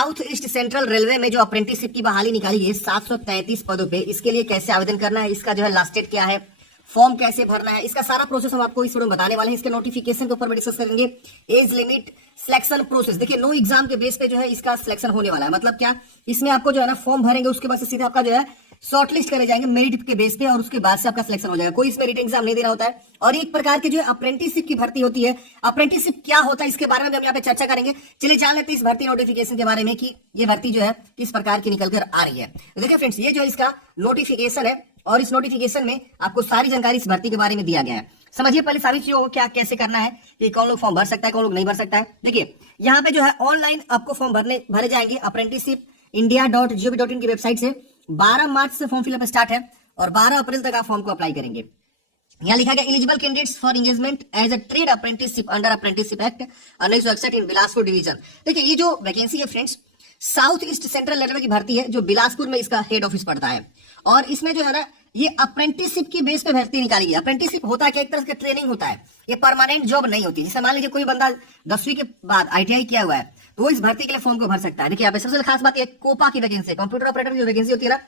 South east central railway में जो apprenticeship की बहाली निकाली है 733 पदों पे, इसके लिए कैसे आवेदन करना है, इसका जो है लास्ट डेट क्या है, फॉर्म कैसे भरना है, इसका सारा प्रोसेस हम आपको इस वीडियो में बताने वाले हैं। इसके नोटिफिकेशन के ऊपर भी डिस्कस करेंगे। एज लिमिट, सिलेक्शन प्रोसेस, देखिए नो एग्जाम के बेस पे जो है इसका सिलेक्शन होने वाला है। मतलब क्या, इसमें आपको जो है ना फॉर्म भरेंगे, उसके बाद से सीधे आपका जो है शॉर्टलिस्ट करे जाएंगे मेरिट के बेस पे, और उसके बाद से आपका सिलेक्शन हो जाएगा। कोई इसमें रिटन एग्जाम नहीं देना होता है। और एक प्रकार की जो है अप्रेंटिसशिप की भर्ती होती है। अप्रेंटिसशिप क्या होता है इसके बारे में हम यहाँ पे चर्चा करेंगे। चलिए जान लेते हैं इस भर्ती नोटिफिकेशन के बारे में कि ये भर्ती जो है किस प्रकार की निकल कर आ रही है। तो देखिए फ्रेंड्स, ये जो इसका नोटिफिकेशन है और इस नोटिफिकेशन में आपको सारी जानकारी इस भर्ती के बारे में दिया गया है। समझिए पहले सारी चीजों को क्या कैसे करना है, कि कौन लोग फॉर्म भर सकता है, कौन लोग नहीं भर सकता है। देखिए यहाँ पे जो है ऑनलाइन आपको फॉर्म भरे जाएंगे अप्रेंटिसशिप india.gov.in की वेबसाइट से। 12 मार्च से फॉर्म फिलअप स्टार्ट है और 12 अप्रैल तक आप फॉर्म को अप्लाई करेंगे। यहाँ लिखा गया eligible candidates for engagement as a trade apprenticeship under apprenticeship act 1961 in Bilaspur division. देखिए ये जो वैकेंसी है friends, south east central railway की भर्ती है, जो बिलासपुर में इसका हेड ऑफिस पड़ता है। और इसमें जो है ना ये अप्रेंटिसशिप की बेस पे भर्ती निकाली गई। अप्रेंटिसशिप होता है कि एक तरह से ट्रेनिंग होता है, ये परमानेंट जॉब नहीं होती। जैसे मान लीजिए कोई बंदा 10वीं के बाद ITI किया हुआ है तो वो इस भर्ती के लिए फॉर्म को भर सकता है। देखिए यहाँ पे सबसे खास बात ये कोपा की वैकेंसी, कंप्यूटर ऑपरेटर की जो वैकेंसी होती है ना,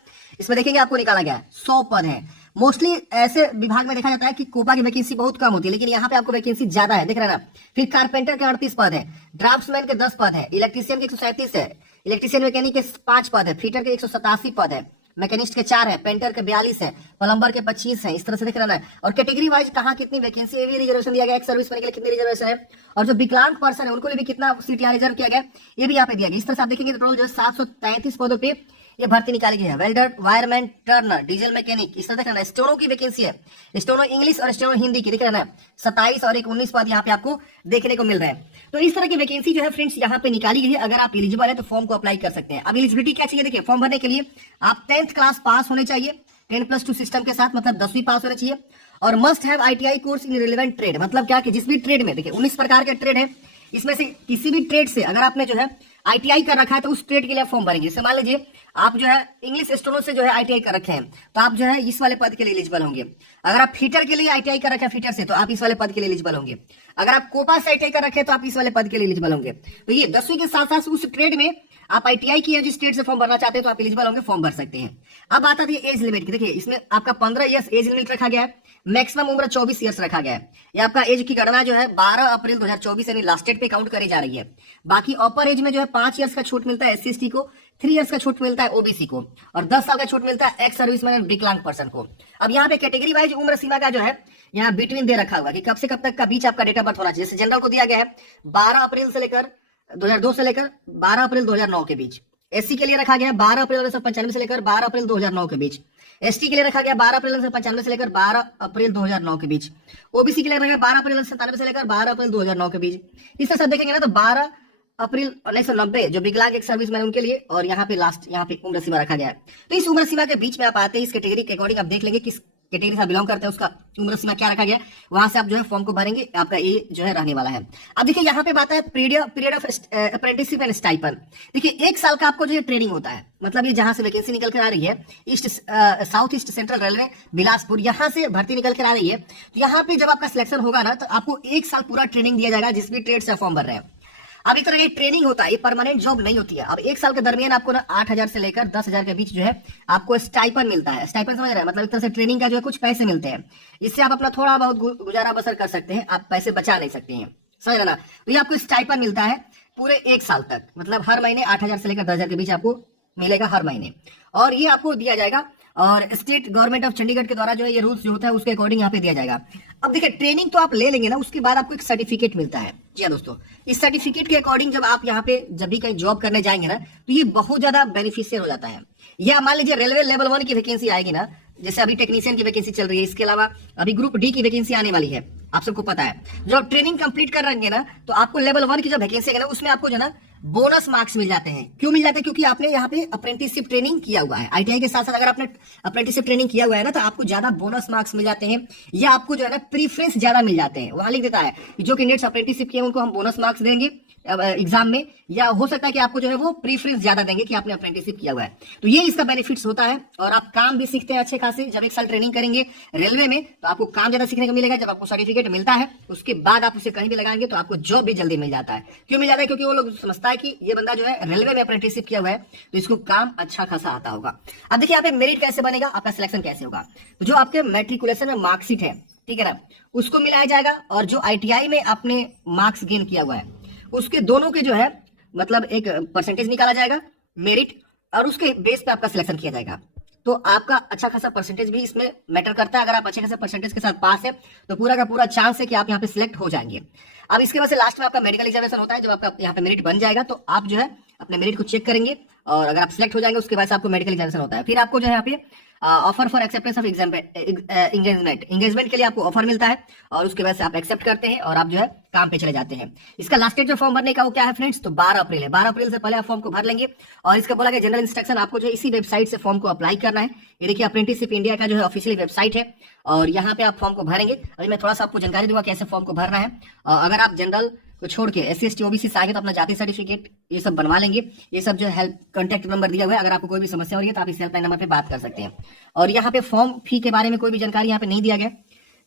इसमें देखेंगे आपको निकाला गया है 100 पद है। मोस्टली ऐसे विभाग में देखा जाता है कि कोपा की वैकेंसी बहुत कम होती है, लेकिन यहाँ पे आपको वैकेंसी ज्यादा है, देख रहे हैं ना। फिर कारपेंटर के 38 पद है, ड्राफ्ट्समैन के 10 पद है, इलेक्ट्रीशियन के 137 है, इलेक्ट्रीशियन मैकेनिक के 5 पद है, फिटर के 187 पद है, मैकेनिस्ट के 4 है, पेंटर के 42 है, प्लम्बर के 25 है। इस तरह से देख रहा है। और कैटेगरी वाइज कहाँ कितनी वैकेंसी है, रिजर्वेशन दिया गया, एक सर्विस के लिए कितनी रिजर्वेशन है, और जो विकलांग पर्सन है उनको भी कितना सीट यहाँ रिजर्व किया गया, ये भी यहाँ पे दिया गया। इस तरह से आप देखेंगे टोटल जो 733 पदों पे ये भर्ती निकाली गई है। Welder, wireman, Turner, diesel mechanic, इस तरह देख रहा है। स्टेनो की वैकेंसी है, स्टेनो इंग्लिश और स्टेनो हिंदी की, देख रहा है 27 और 19 पद यहाँ पे आपको देखने को मिल रहा है। तो इस तरह की वैकेंसी जो है फ्रेंड्स यहाँ पे निकाली गई है। अगर आप एलिजिबल है तो फॉर्म को अप्लाई कर सकते हैं। अब एलिजिबिलिटी क्या चाहिए, देखिए फॉर्म भरने के लिए आप 10th क्लास पास होने चाहिए, 10+2 सिस्टम के साथ, मतलब 10वीं पास होना चाहिए। और must have ITI course in relevant trade, मतलब क्या कि जिस भी ट्रेड में, देखिए 19 प्रकार के ट्रेड है, इसमें से किसी भी ट्रेड से अगर आपने जो है ITI कर रखा है तो उस ट्रेड के लिए आप फॉर्म भरेंगे। जैसे मान लीजिए आप जो है इंग्लिश स्टेनो से जो है ITI कर रखे हैं तो आप जो है इस वाले पद के लिए एलिजिबल होंगे। अगर आप फिटर के लिए ITI कर रखे हैं फिटर से, तो आप इस वाले पद के लिए एलिजिबल होंगे। अगर आप कोपा से ITI कर रखे हैं तो आप इस वाले पद के लिए एलिजिबल होंगे। तो ये 10वीं के साथ साथ उस ट्रेड में आप ITI किए जिस ट्रेड से फॉर्म भरना चाहते हैं तो आप एलिजिबल होंगे, फॉर्म भर सकते हैं। अब आता है एज लिमिट की। देखिए इसमें आपका 15 ईयर्स एज लिमिट रखा गया है, मैक्सिमम उम्र 24 ईयर्स रखा गया है। ये आपका एज की गणना जो है 12 अप्रैल 2024 यानी लास्ट डेट पे काउंट करी जा रही है। बाकी अपर एज में जो है 5 ईयर्स का छूट मिलता है SC/ST को, 3 ईयर्स का छूट मिलता है OBC को, और 10 साल का छूट मिलता है एक्स सर्विसमैन और विकलांग पर्सन को। अब यहाँ पे कैटेगरी वाइज उम्र सीमा का जो है यहाँ बिटवीन दे रखा हुआ कि कब से कब तक का बीच आपका डेट ऑफ बर्थ होना चाहिए। जैसे जनरल को दिया गया है 12 अप्रैल से लेकर 2002 से लेकर 12 अप्रैल 2009 के बीच। SC के लिए रखा गया 12 अप्रैल 1995 से लेकर 12 अप्रैल 2009 के बीच। ST के लिए रखा गया 12 अप्रैल 1995 से लेकर 12 अप्रैल 2009 के बीच। OBC के लिए रखा गया 12 अप्रैल 1997 से लेकर 12 अप्रैल 2009 के बीच। इस तरह से देखेंगे ना तो 12 अप्रैल 1990 जो विकलांग एक सर्विसमैन उनके लिए, और यहाँ पे लास्ट यहाँ पे उम्र सीमा रखा गया है। तो इस उम्र सीमा के बीच में आप आते हैं, इस कैटेगरी के अकॉर्डिंग आप देख लेंगे किस कैटेगरी से बिलोंग करते हैं, उसका उम्र सीमा क्या रखा गया, वहां से आप जो है फॉर्म को भरेंगे, आपका ये जो है रहने वाला है। अब देखिए यहाँ पे बात है period of apprenticeship and stipend. देखिए 1 साल का आपको जो है ट्रेनिंग होता है, मतलब ये जहां से वैकेंसी निकल कर आ रही है south east central railway Bilaspur, यहाँ से भर्ती निकल कर आ रही है। तो यहाँ पे जब आपका सिलेक्शन होगा ना तो आपको 1 साल पूरा ट्रेनिंग दिया जाएगा जिस भी ट्रेड से फॉर्म भर रहे हैं। अब इस तरह की ट्रेनिंग होता है, ये परमानेंट जॉब नहीं होती है। अब 1 साल के दरमियान आपको ना 8,000 से लेकर 10,000 के बीच जो है आपको स्टाइपन मिलता है। स्टाइपन समझ रहे हैं, मतलब एक तरह से ट्रेनिंग का जो है कुछ पैसे मिलते हैं, इससे आप अपना थोड़ा बहुत गुजारा बसर कर सकते हैं, आप पैसे बचा नहीं सकते हैं, समझ रहे ना। तो ये आपको स्टाइपन मिलता है पूरे 1 साल तक, मतलब हर महीने 8,000 से लेकर 10,000 के बीच आपको मिलेगा हर महीने, और ये आपको दिया जाएगा। और स्टेट गवर्नमेंट ऑफ चंडीगढ़ के द्वारा जो है ये रूल्स जो होता है उसके अकॉर्डिंग यहाँ पे दिया जाएगा। अब देखिए ट्रेनिंग तो आप ले लेंगे ना, उसके बाद आपको एक सर्टिफिकेट मिलता है। जी हाँ दोस्तों, इस सर्टिफिकेट के अकॉर्डिंग जब आप यहाँ पे जब भी कहीं जॉब करने जाएंगे ना तो ये बहुत ज्यादा बेनिफिशियल हो जाता है। या मान लीजिए रेलवे लेवल 1 की वैकेंसी आएगी ना, जैसे अभी टेक्नीशियन की वैकेंसी चल रही है, इसके अलावा अभी ग्रुप D की वैकेंसी आने वाली है, आप सबको पता है। जब ट्रेनिंग कंप्लीट कर रहेंगे ना तो आपको लेवल 1 की जो वैकेंसी है ना उसमें आपको जो ना बोनस मार्क्स मिल जाते हैं। क्यों मिल जाते हैं? क्योंकि आपने यहाँ पे अप्रेंटिसशिप ट्रेनिंग किया हुआ है। ITI के साथ साथ अगर आपने अप्रेंटिसशिप ट्रेनिंग किया हुआ है ना तो आपको ज्यादा बोनस मार्क्स मिल जाते हैं, या आपको जो है ना प्रीफरेंस ज्यादा मिल जाते हैं। वहां लिख देता है कि जो कैंडिडेट्स अप्रेंटिसशिप किए उनको हम बोनस मार्क्स देंगे, एग्जाम में, या हो सकता है कि आपको जो है वो प्रीफरेंस ज्यादा देंगे कि आपने अप्रेंटिसशिप किया हुआ है। तो ये इसका बेनिफिट्स होता है, और आप काम भी सीखते हैं अच्छे खासे। जब 1 साल ट्रेनिंग करेंगे रेलवे में तो आपको काम ज्यादा सीखने को मिलेगा। जब आपको सर्टिफिकेट मिलता है उसके बाद आप उसे कहीं भी लगाएंगे तो आपको जॉब भी जल्दी मिल जाता है। क्यों मिल जाता है? क्योंकि वो लोग समझता है कि ये बंदा जो है रेलवे में अप्रेंटिसशिप किया हुआ है तो इसको काम अच्छा खासा आता होगा। अब देखिए यहाँ पे मेरिट कैसे बनेगा, आपका सिलेक्शन कैसे होगा। तो जो आपके मैट्रिकुलेशन में मार्कशीट है, ठीक है ना, उसको मिलाया जाएगा, और जो ITI में आपने मार्क्स गेन किया हुआ है उसके दोनों के जो है मतलब एक परसेंटेज निकाला जाएगा, मेरिट, और उसके बेस पे आपका सिलेक्शन किया जाएगा। तो आपका अच्छा खासा परसेंटेज भी इसमें मैटर करता है। अगर आप अच्छे खासे परसेंटेज के साथ पास है तो पूरा का पूरा चांस है कि आप यहाँ पे सिलेक्ट हो जाएंगे। अब इसके बाद से लास्ट में आपका मेडिकल एग्जामिनेशन होता है। जब आपका यहाँ पे मेरिट बन जाएगा तो आप जो है अपने मेरिट को चेक करेंगे, और अगर आप सिलेक्ट हो जाएंगे उसके बाद से आपको मेडिकल एग्जामिनेशन होता है। फिर आपको जो है यहाँ पे offer for acceptance of engagement के लिए आपको ऑफर मिलता है, और उसके बाद से आप एक्सेप्ट करते हैं और आप जो है काम पे चले जाते हैं। इसका लास्ट डेट जो फॉर्म भरने का वो क्या है फ्रेंड्स, तो 12 अप्रैल है। 12 अप्रैल से पहले आप फॉर्म को भर लेंगे, और इसका बोला गया जनरल इंस्ट्रक्शन आपको जो है इसी वेबसाइट से फॉर्म को अप्लाई करना है। ये देखिए अप्रेंटिसशिप इंडिया का जो है ऑफिशियल वेबसाइट है, और यहाँ पे आप फॉर्म को भरेंगे। अभी मैं थोड़ा सा आपको जानकारी दूंगा कैसे फॉर्म को भरना है। अगर आप जनरल को छोड़ के SC ST OBC से आगे तो अपना जाति सर्टिफिकेट ये सब बनवा लेंगे। ये सब जो हेल्प कॉन्टैक्ट नंबर दिया हुआ है, अगर आपको कोई भी समस्या हो रही है तो आप इस हेल्पलाइन नंबर पे बात कर सकते हैं। और यहाँ पे फॉर्म फी के बारे में कोई भी जानकारी यहाँ पे नहीं दिया गया,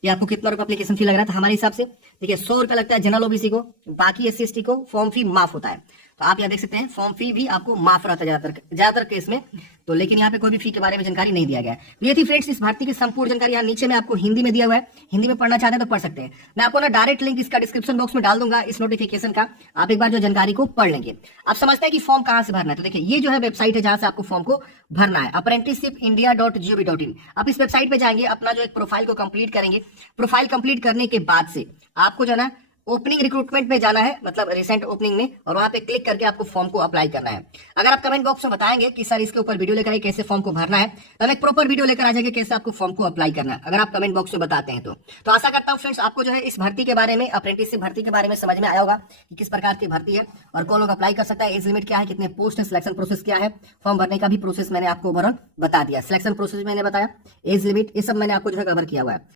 ये आपको कितना रुपया एप्लीकेशन फी लग रहा था हमारे हिसाब से। देखिए 100 रुपया लगता है जनरल OBC को, बाकी SC ST को फॉर्म फी माफ होता है। तो आप यहाँ देख सकते हैं फॉर्म फी भी आपको माफ रहता है ज्यादातर केस में। तो लेकिन यहाँ पे कोई भी फी के बारे में जानकारी नहीं दिया गया है। तो ये थी फ्रेंड्स इस भर्ती की संपूर्ण जानकारी। यहाँ नीचे में आपको हिंदी में दिया हुआ है, हिंदी में पढ़ना चाहते हैं तो पढ़ सकते हैं। मैं आपको ना डायरेक्ट लिंक इसका डिस्क्रिप्शन बॉक्स में डाल दूंगा इस नोटिफिकेशन का, आप एक बार जो जानकारी को पढ़ लेंगे। आप समझते हैं कि फॉर्म कहाँ से भरना है। तो देखिए ये जो है वेबसाइट है जहां से आपको फॉर्म को भरना है, apprenticeshippindia.gov.in। आप इस वेबसाइट पे जाएंगे, अपना जो एक प्रोफाइल को कंप्लीट करेंगे। प्रोफाइल कंप्लीट करने के बाद से आपको जो है ना ओपनिंग रिक्रूटमेंट में जाना है, मतलब रिसेंट ओपनिंग में, और वहां पे क्लिक करके आपको फॉर्म को अप्लाई करना है। अगर आप कमेंट बॉक्स में बताएंगे कि सर इसके ऊपर वीडियो लेकर आइए कैसे फॉर्म को भरना है, तो हम एक प्रॉपर वीडियो लेकर आ जाएंगे कैसे आपको फॉर्म को अप्लाई करना है, अगर आप कमेंट बॉक्स में बताते हैं तो आशा करता हूँ फ्रेंड्स आपको जो है इस भर्ती के बारे में, अप्रेंटिसशिप भर्ती के बारे में समझ में आया होगा कि किस प्रकार की भर्ती है और कौन लोग अप्लाई कर सकता है, एज लिमिट क्या है, कितने पोस्ट है, सिलेक्शन प्रोसेस क्या है, फॉर्म भरने का भी प्रोसेस मैंने आपको ओवरऑल बता दिया, सिलेक्शन प्रोसेस मैंने बताया, एज लिमिट, ये सब मैंने आपको जो है कवर किया हुआ है।